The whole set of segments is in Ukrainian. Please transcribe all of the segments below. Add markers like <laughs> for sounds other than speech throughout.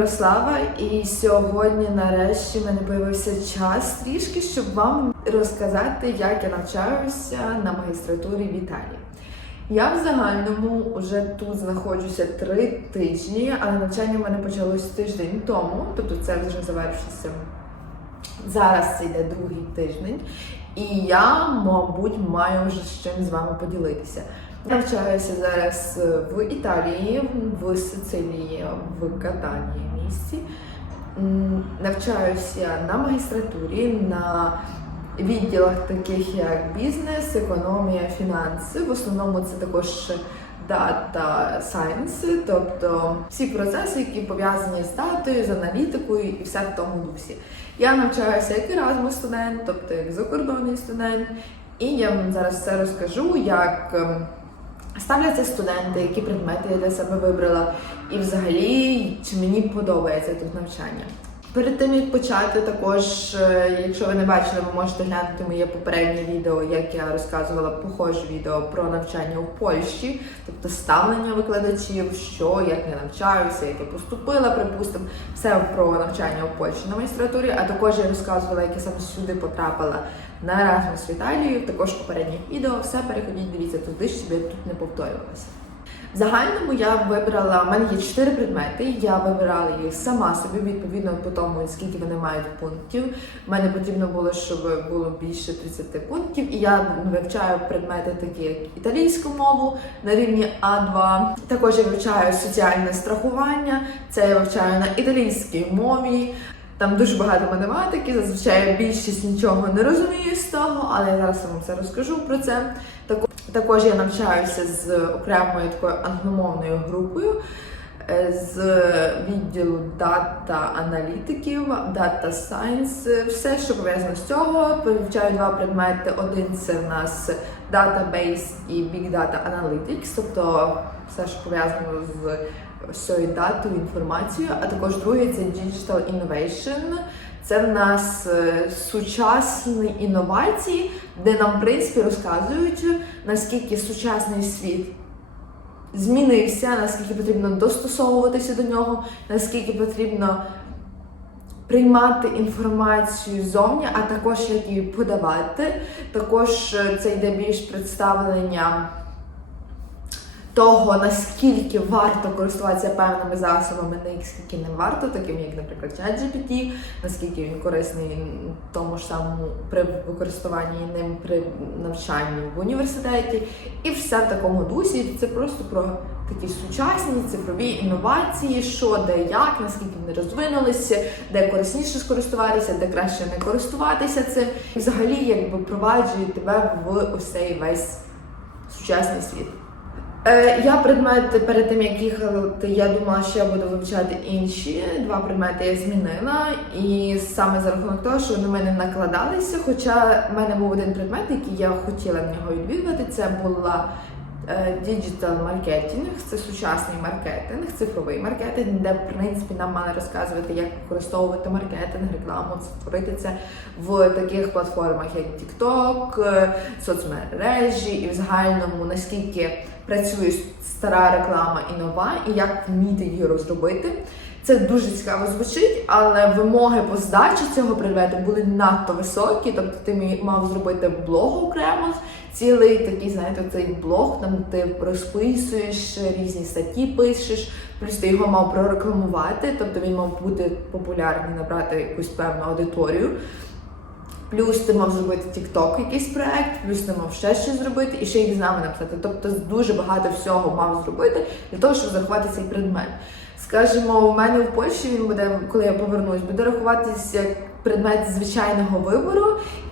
Мирослава, і сьогодні нарешті в мене появився час трішки, щоб вам розказати, як я навчаюся на магістратурі в Італії. Я в загальному вже тут знаходжуся три тижні, але навчання в мене почалось тиждень тому, тобто це вже завершився. Зараз це йде другий тиждень, і я, мабуть, маю вже з чим з вами поділитися. Навчаюся зараз в Італії, в Сицилії, в Катанії місті. М, Навчаюся на магістратурі, на відділах таких як бізнес, економія, фінанси. В основному це також дата сайенси, тобто всі процеси, які пов'язані з датою, з аналітикою і все в тому дусі. Я навчаюся як Erasmus студент, тобто як закордонний студент, і я вам зараз все розкажу, як ем, ставляться студенти, які предмети я для себе вибрала, і взагалі чи мені подобається тут навчання. Перед тим як почати, також, е, якщо ви не бачили, ви можете глянути моє попереднє відео, як я розказувала похоже відео про навчання в Польщі, тобто ставлення викладачів, що, як я навчаюся, як я поступила, припустимо, все про навчання в Польщі на магістратурі. А також я розказувала, як я саме сюди потрапила на Erasmus в Італію. Також попередніх відео. Все переходіть, дивіться туди, щоб я тут не повторювалася. В загальному я вибрала, в мене є чотири предмети. Я вибирала їх сама собі відповідно по тому, скільки вони мають пунктів. В мене потрібно було, щоб було більше 30 пунктів. І я вивчаю предмети, такі як італійську мову на рівні А2. Також я вивчаю соціальне страхування. Це я вивчаю на італійській мові. Там дуже багато математики, зазвичай більшість нічого не розумію з того, але я зараз вам це розкажу про це. Тако- Також я навчаюся з окремою такою англомовною групою е, з відділу дата аналітиків, дата сайенс, все, що пов'язано з цього. Вивчаю два предмети. Один це в нас Database і Big Data Analytics, тобто все, що пов'язано з всією датою, інформацією, а також другий це Digital Innovation. Це в нас е, сучасні інновації, де нам, в принципі, розказують, наскільки сучасний світ змінився, наскільки потрібно достосовуватися до нього, наскільки потрібно приймати інформацію зовні, а також як її подавати. Також е, це йде більш представлення того, наскільки варто користуватися певними засобами, наскільки не варто, таким як, наприклад, ChatGPT, наскільки він корисний тому ж самому при використанні ним при навчанні в університеті, і все в такому дусі. Це просто про такі сучасні цифрові інновації, що де як, наскільки вони розвинулися, де корисніше скористуватися, де краще не користуватися цим. І взагалі якби впроваджує тебе в ось весь сучасний світ. Е, я предмети перед тим як їхати, я думала, що я буду вивчати інші. Два предмети я змінила, і саме за рахунок того, що вони в мене накладалися. Хоча в мене був один предмет, який я хотіла в нього відвідувати, це була Digital маркетинг, це сучасний маркетинг, цифровий маркетинг, де в принципі нам мали розказувати, як використовувати маркетинг, рекламу, створити це в таких платформах, як TikTok, е, соцмережі, і в загальному наскільки працює стара реклама і нова, і як вміти її розробити. Це дуже цікаво звучить, але вимоги по здачі цього предмету були надто високі. Тобто ти мав зробити блог окремо, цілий такий, знаєте, цей блог, там ти розписуєш різні статті, пишеш, плюс ти його мав прорекламувати, тобто він мав бути популярний, набрати якусь певну аудиторію. Плюс ти мав зробити TikTok якийсь проект, плюс ти мав ще щось зробити і ще й екзамен написати. Тобто дуже багато всього мав зробити для того, щоб зарахувати цей предмет. Скажімо, у мене в Польщі він буде, коли я повернусь, буде рахуватися як предмет звичайного вибору,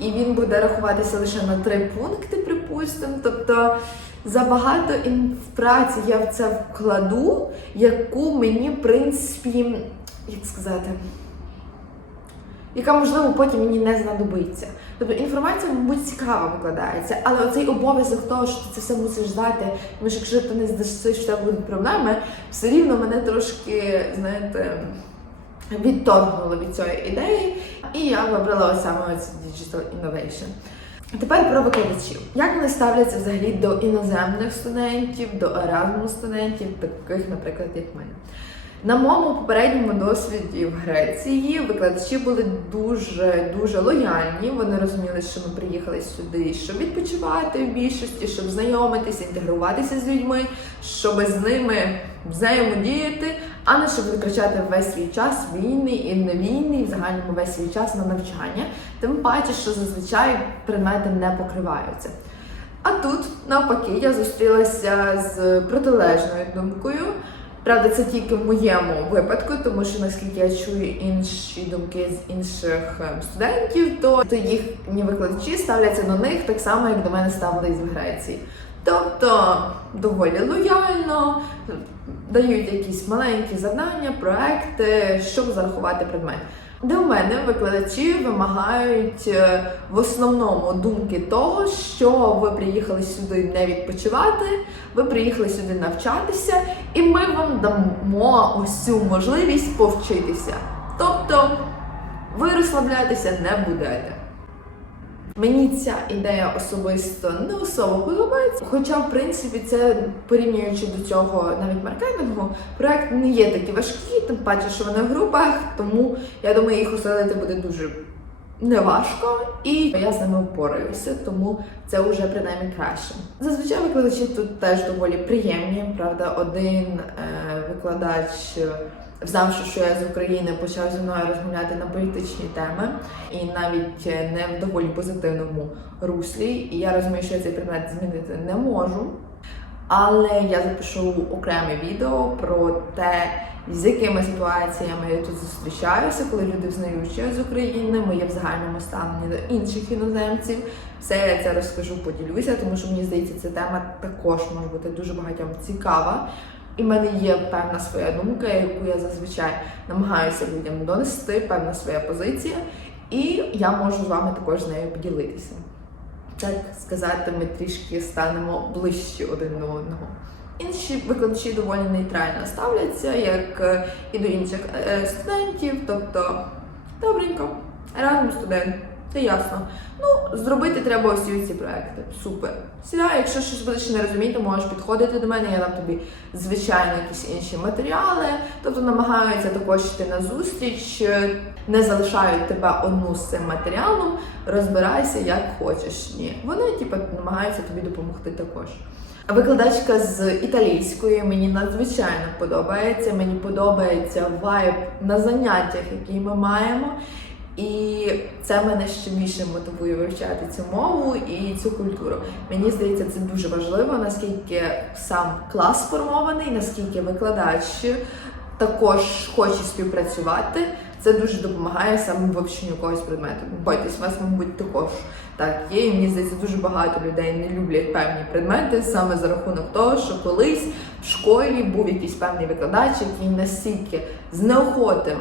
і він буде рахуватися лише на три пункти, припустимо. Тобто забагато ін- праці я в це вкладу, яку мені, в принципі, як сказати яка можливо потім мені не знадобиться. Тобто інформація, мабуть, цікаво викладається, але оцей обов'язок того, що ти це все мусиш знати, тому що якщо ти не здасиш, в тебе будуть проблеми, все рівно мене трошки, знаєте, відторгнуло від цієї ідеї, і я вибрала саме ось Digital Innovation. Тепер про викладачів. Як вони ставляться взагалі до іноземних студентів, до Erasmus студентів, таких, наприклад, як мене? На моєму попередньому досвіді в Греції викладачі були дуже дуже лояльні. Вони розуміли, що ми приїхали сюди, щоб відпочивати в більшості, щоб знайомитися, інтегруватися з людьми, щоб з ними взаємодіяти, а не щоб витрачати весь свій час війни і не війни, і в загальному весь свій час на навчання. Тим паче, що зазвичай предмети не покриваються. А тут, навпаки, я зустрілася з протилежною думкою. Правда, це тільки в моєму випадку, тому що наскільки я чую інші думки з інших ем, студентів, то, то їхні викладачі ставляться до них так само, як до мене ставились в Греції. Тобто доволі лояльно дають якісь маленькі завдання, проекти, щоб зарахувати предмет. Де у мене викладачі вимагають е, в основному думки того, що ви приїхали сюди не відпочивати, ви приїхали сюди навчатися, і ми вам дамо цю можливість повчитися. Тобто ви розслаблятися не будете. Мені ця ідея особисто не особо подобається. Хоча, в принципі, це порівнюючи до цього навіть маркетингу, проект не є такий важкий, тим паче, що вони в групах, тому я думаю, їх усилити буде дуже неважко, і я з ними впораюся, тому це вже принаймні краще. Зазвичай викладачі тут теж доволі приємні. Правда, один е, викладач. Взнавши, що я з України, почав зі мною розмовляти на політичні теми, і навіть е, не в доволі позитивному руслі. І я розумію, що я цей предмет змінити не можу. Але я запишу окреме відео про те, з якими ситуаціями я тут зустрічаюся, коли люди взнають, що я з України, моє в загальному ставлення до інших іноземців. Все я це розкажу, поділюся, тому що мені здається, ця тема також може бути дуже багатьом цікава. І в мене є певна своя думка, яку я зазвичай намагаюся людям донести, певна своя позиція, і я можу з вами також з нею поділитися. Так сказати, ми трішки станемо ближче один до одного. Інші викладачі доволі нейтрально ставляться, як е, і до інших е, студентів, тобто добренько, разом студент, це ясно. Ну, зробити треба ось ці проекти. Супер. Сідай, якщо щось будеш не розуміти, можеш підходити до мене, я дам тобі звичайно якісь інші матеріали. Тобто намагаються також йти на зустріч, е, не залишають тебе одну з цим матеріалом, розбирайся як хочеш. Ні. Вони типу, намагаються тобі допомогти також. Викладачка з італійської мені надзвичайно подобається. Мені подобається вайб на заняттях, які ми маємо. І це мене ще більше мотивує вивчати цю мову і цю культуру. Мені здається, це дуже важливо, наскільки сам клас сформований, наскільки викладач також хоче співпрацювати. Це дуже допомагає саме вивченню якогось предмету. Бойтесь, вас, мабуть, також так є. І мені здається, дуже багато людей не люблять певні предмети саме за рахунок того, що колись в школі був якийсь певний викладач, який настільки знеохотив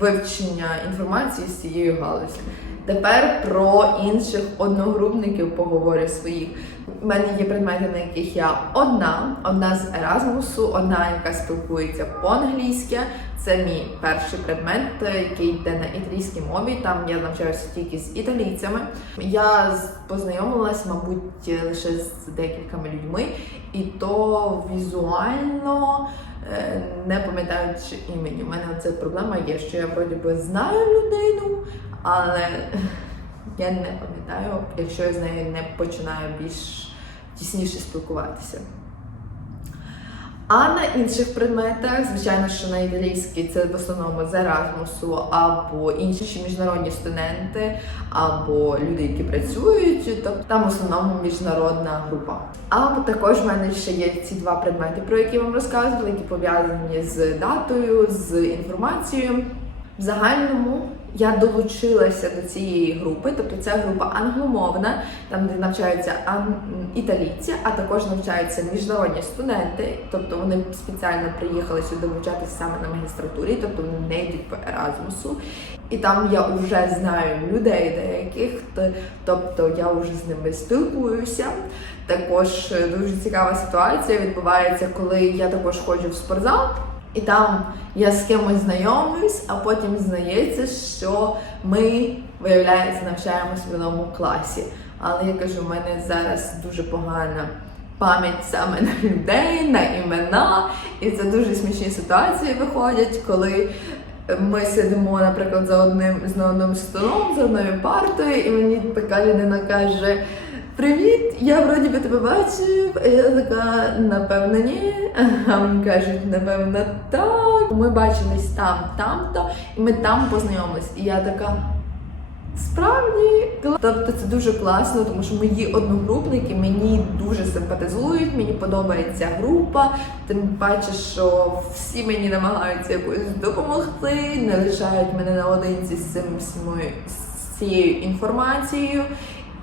вивчення інформації з цієї галузі. Тепер про інших одногрупників поговорю своїх. У мене є предмети, на яких я одна, одна з Еразмусу, одна, яка спілкується по-англійськи. Це мій перший предмет, який йде на італійській мові. Там я навчаюся тільки з італійцями. Я познайомилась, мабуть, лише з декількома людьми, і то візуально е, не пам'ятаючи імені. У мене це проблема є, що я вроді би знаю людину, але <laughs> я не пам'ятаю, якщо я з нею не починаю більш тісніше спілкуватися. А на інших предметах, звичайно, що на італійській це в основному з Еразмусу, або інші міжнародні студенти, або люди, які працюють, тобто там в основному міжнародна група. А також в мене ще є ці два предмети, про які я вам розказувала, які пов'язані з датою, з інформацією. В загальному я долучилася до цієї групи, тобто це група англомовна, там де навчаються італійці, а також навчаються міжнародні студенти, тобто вони спеціально приїхали сюди навчатися саме на магістратурі, тобто вони не йдуть по Еразмусу. І там я вже знаю людей деяких, тобто я вже з ними спілкуюся. Також е, дуже цікава ситуація відбувається, коли я також ходжу в спортзал. І там я з кимось знайомлюсь, а потім здається, що ми, виявляється, навчаємось в одному класі. Але я кажу, в мене зараз дуже погана пам'ять саме на людей, на імена. І це дуже смішні ситуації виходять, коли ми сидимо, наприклад, за одним за одним столом, за одною партою, і мені така людина каже. Привіт, я вроді би тебе бачив. Я така, напевно, ні. Кажуть, напевно, так. Ми бачились там, там-то, і ми там познайомились. І я така. Справді, тобто це дуже класно, тому що мої одногрупники мені дуже симпатизують, мені подобається група. Тим паче, що всі мені намагаються якось допомогти, не лишають мене наодинці з цим з з цією інформацією.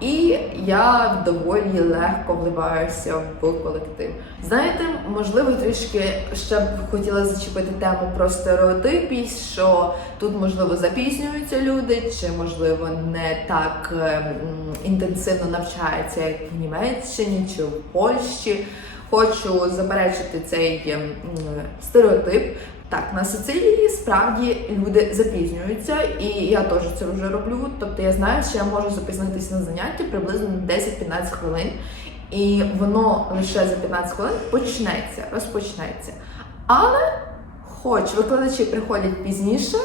І я доволі легко вливаюся в колектив. Знаєте, можливо, трішки ще б хотіла зачепити тему про стереотипність, що тут можливо запізнюються люди, чи можливо не так ем, інтенсивно навчаються, як в Німеччині чи в Польщі. Хочу заперечити цей ем, стереотип. Так, на Сицилії справді люди запізнюються, і я теж це вже роблю. Тобто я знаю, що я можу запізнитися на заняття приблизно 10-15 хвилин, і воно лише за 15 хвилин почнеться, розпочнеться. Але, хоч викладачі приходять пізніше,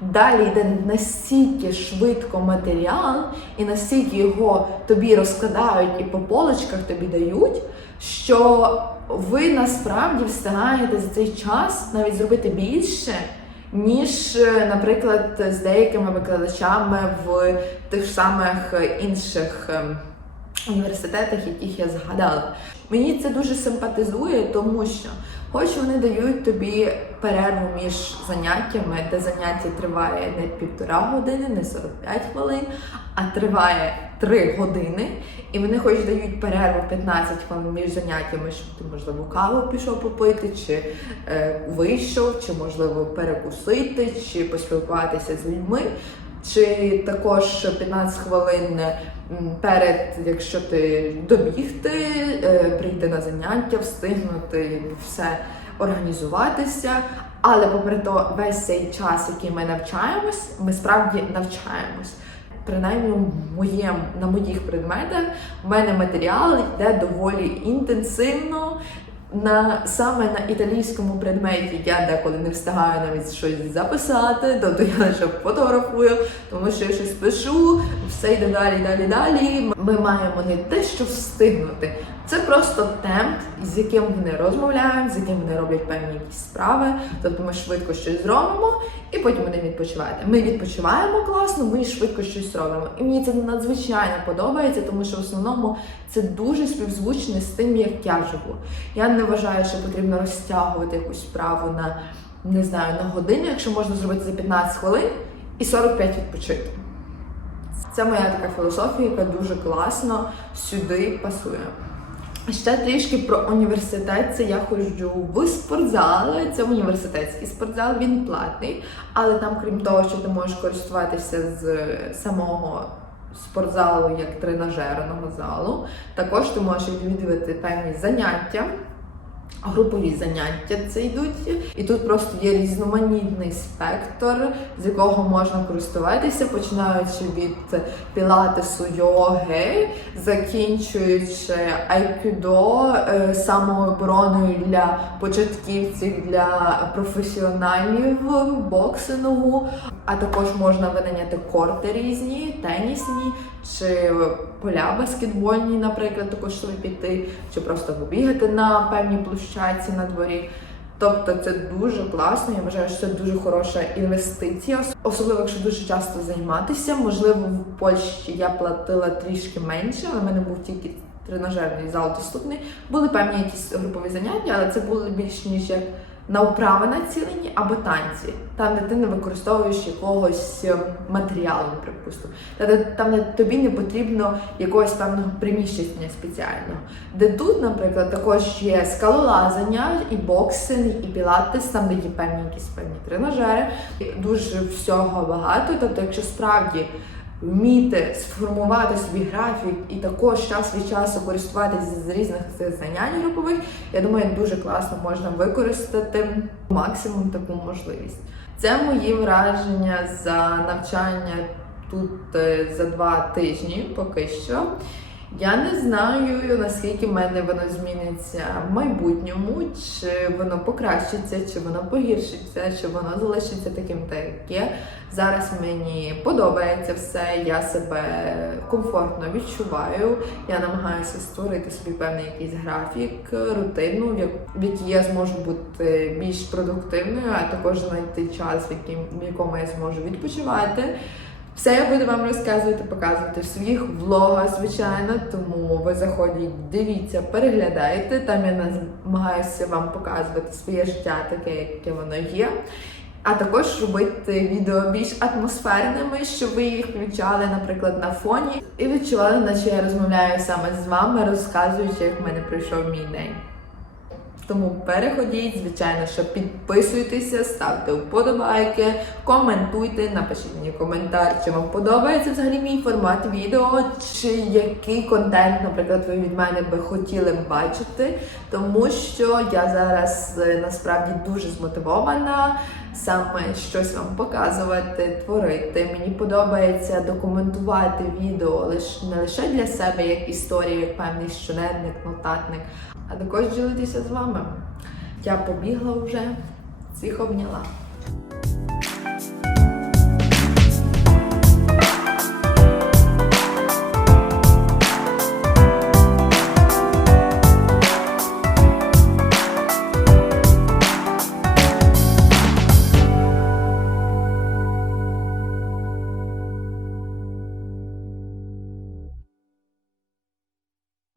далі йде настільки швидко матеріал, і настільки його тобі розкладають і по полочках тобі дають, що ви насправді встигаєте за цей час навіть зробити більше, ніж, е, наприклад, з деякими викладачами в тих самих інших ем, університетах, яких я згадала. Мені це дуже симпатизує, тому що хоч вони дають тобі перерву між заняттями, де заняття триває не півтора години, не 45 хвилин, а триває 3 години, і вони хоч дають перерву 15 хвилин між заняттями, щоб ти, можливо, каву пішов попити, чи е, вийшов, чи можливо перекусити, чи поспілкуватися з людьми. Чи також 15 хвилин перед, якщо ти добігти, е, прийти на заняття, встигнути все організуватися. Але попри то, весь цей час, який ми навчаємось, ми справді навчаємось. Принаймні, в моєму на моїх предметах в мене матеріал йде доволі інтенсивно. На саме на італійському предметі я деколи не встигаю навіть щось записати, тобто я лише фотографую, тому що я щось пишу, все йде далі, далі, далі. Ми маємо не те, що встигнути. Це просто темп, з яким вони розмовляють, з яким вони роблять певні якісь справи. Тобто ми швидко щось зробимо, і потім вони відпочивають. Ми відпочиваємо класно, ми швидко щось робимо. І мені це надзвичайно подобається, тому що в основному це дуже співзвучне з тим, як я живу. Я не вважаю, що потрібно розтягувати якусь справу на не знаю на годину, якщо можна зробити за 15 хвилин і 45 відпочити. Це моя така філософія, яка дуже класно сюди пасує. Ще трішки про університет. Це я ходжу в спортзал. Це університетський спортзал, він платний, але там, крім того, що ти можеш користуватися з самого спортзалу як тренажерного залу, також ти можеш відвідувати певні заняття. Групові заняття це йдуть, і тут просто є різноманітний спектр, з якого можна користуватися, починаючи від пілатесу йоги, закінчуючи айкюдо, е, самообороною для початківців, для професіоналів боксингу, а також можна винайняти корти різні, тенісні чи поля баскетбольні, наприклад, також собі піти, чи просто побігати на певній площадці на дворі. Тобто це дуже класно. Я вважаю, що це дуже хороша інвестиція, особливо якщо дуже часто займатися. Можливо, в Польщі я платила трішки менше, але в мене був тільки тренажерний зал доступний. Були певні якісь групові заняття, але це було більш ніж як на вправи націлені або танці, там де ти не використовуєш якогось е, матеріалу, припустимо, та де там де тобі не потрібно якогось певного приміщення спеціального. Де тут, наприклад, також є скалолазання, і боксинг, і пілатес, там де є певні якісь певні тренажери. Дуже всього багато. Тобто, якщо справді вміти сформувати собі графік і також час від часу користуватися з різних цих занять групових, я думаю, дуже класно можна використати максимум таку можливість. Це мої враження за навчання тут е, за два тижні поки що. Я не знаю, наскільки в мене воно зміниться в майбутньому, чи воно покращиться, чи воно погіршиться, чи воно залишиться таким, так є. Зараз мені подобається все, я себе комфортно відчуваю. Я намагаюся створити собі певний якийсь графік, рутину, в якій я зможу бути більш продуктивною, а також знайти час, в якому я зможу відпочивати. Все я буду вам розказувати, показувати в своїх влогах, звичайно. Тому ви заходіть, дивіться, переглядайте. Там я намагаюся вам показувати своє життя, таке, яке воно є. А також робити відео більш атмосферними, щоб ви їх включали, наприклад, на фоні, і відчували, наче я розмовляю саме з вами, розказуючи, як в мене пройшов мій день. Тому переходіть, звичайно, що підписуйтеся, ставте вподобайки, коментуйте, напишіть мені коментар, чи вам подобається взагалі мій формат відео, чи який контент, наприклад, ви від мене би хотіли бачити. Тому що я зараз е, насправді дуже змотивована саме щось вам показувати, творити. Мені подобається документувати відео лиш не лише для себе як історію, як певний щоденник, нотатник, а також ділитися з вами. Я побігла вже, всіх обняла.